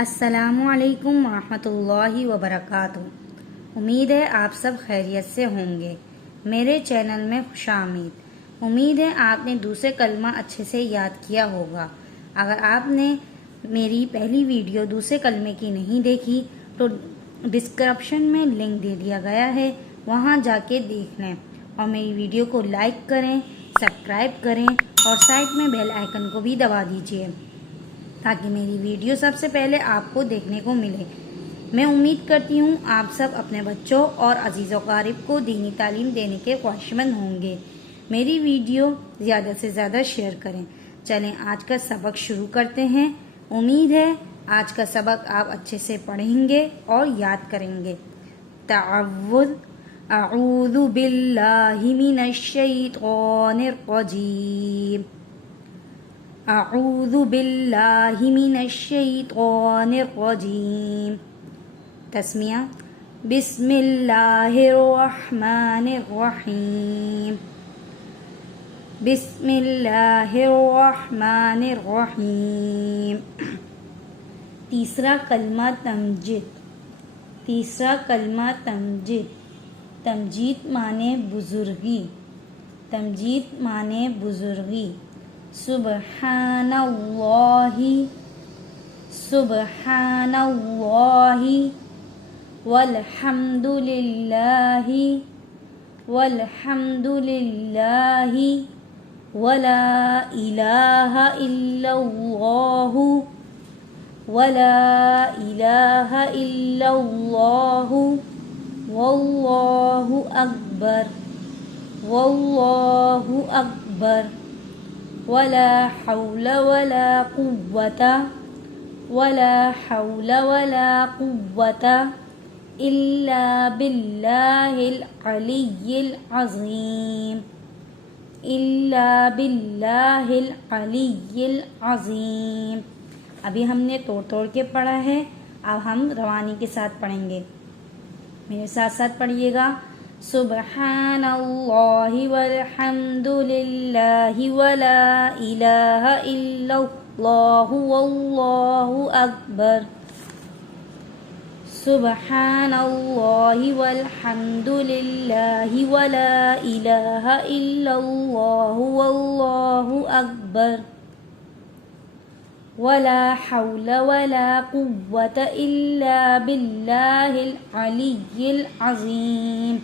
السلام علیکم ورحمۃ اللہ وبرکاتہ۔ امید ہے آپ سب خیریت سے ہوں گے۔ میرے چینل میں خوش آمدید۔ امید ہے آپ نے دوسرے کلمہ اچھے سے یاد کیا ہوگا۔ اگر آپ نے میری پہلی ویڈیو دوسرے کلمے کی نہیں دیکھی تو ڈسکرپشن میں لنک دے دیا گیا ہے، وہاں جا کے دیکھ لیں اور میری ویڈیو کو لائک کریں، سبسکرائب کریں اور سائڈ میں بیل آئیکن کو بھی دبا دیجیے تاکہ میری ویڈیو سب سے پہلے آپ کو دیکھنے کو ملے۔ میں امید کرتی ہوں آپ سب اپنے بچوں اور عزیز و اقارب کو دینی تعلیم دینے کے خواہش مند ہوں گے۔ میری ویڈیو زیادہ سے زیادہ شیئر کریں۔ چلیں آج کا سبق شروع کرتے ہیں۔ امید ہے آج کا سبق آپ اچھے سے پڑھیں گے اور یاد کریں گے۔ تعوذ، اعوذ باللہ من الشیطان الرجیم، اعوذ باللہ من الشیطان الرجیم۔ تسمیہ: بسم اللہ الرحمن الرحیم، بسم اللہ الرحمن الرحیم۔ تیسرا کلمہ تمجید۔ تیسرا کلمہ تمجید۔ تمجید معنی بزرگی۔ تمجید معنی بزرگی۔ سبحان اللہ، سبحان اللہ، والحمد للہ، والحمد للہ، ولا الہ الا اللہ، ولا الہ الا اللہ، واللہ اکبر، واللہ اکبر، ولا حول ولا قوة، ولا حول ولا قوة إلا بالله العلي العظيم، إلا بالله العلي العظيم۔ ابھی ہم نے توڑ کے پڑھا ہے، اب ہم روانی کے ساتھ پڑھیں گے۔ میرے ساتھ ساتھ پڑھیے گا۔ سبحان اللہ والحمد للہ ولا الہ الا اللہ واللہ اکبر۔ سبحان اللہ والحمد للہ ولا الہ الا اللہ واللہ اکبر، ولا حول ولا قوة إلا بالله العلي العظيم،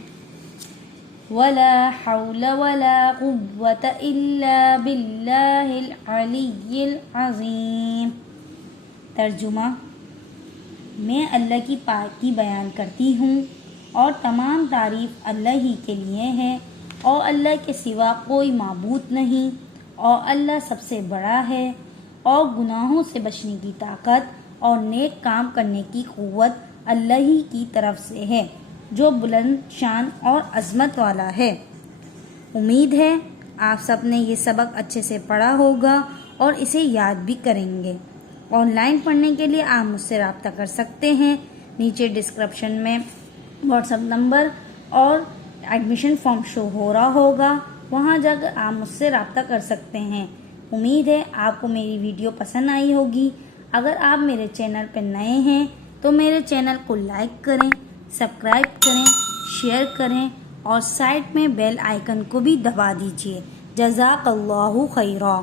ولا حول ولا قوة إلا بالله العلي العظيم۔ ترجمہ: میں اللہ کی پاکی بیان کرتی ہوں اور تمام تعریف اللہ ہی کے لیے ہے اور اللہ کے سوا کوئی معبود نہیں، اور اللہ سب سے بڑا ہے اور گناہوں سے بچنے کی طاقت اور نیک کام کرنے کی قوت اللہ ہی کی طرف سے ہے جو بلند شان اور عظمت والا ہے۔ امید ہے آپ سب نے یہ سبق اچھے سے پڑھا ہوگا اور اسے یاد بھی کریں گے۔ آن لائن پڑھنے کے لیے آپ مجھ سے رابطہ کر سکتے ہیں۔ نیچے ڈسکرپشن میں واٹس ایپ نمبر اور ایڈمیشن فارم شو ہو رہا ہوگا، وہاں جا کر آپ مجھ سے رابطہ کر سکتے ہیں۔ امید ہے آپ کو میری ویڈیو پسند آئی ہوگی۔ اگر آپ میرے چینل پہ نئے ہیں تو میرے چینل کو لائک کریں، سبسکرائب کریں، شیئر کریں اور سائڈ میں بیل آئیکن کو بھی دبا دیجیے۔ جزاک اللہ خیرا۔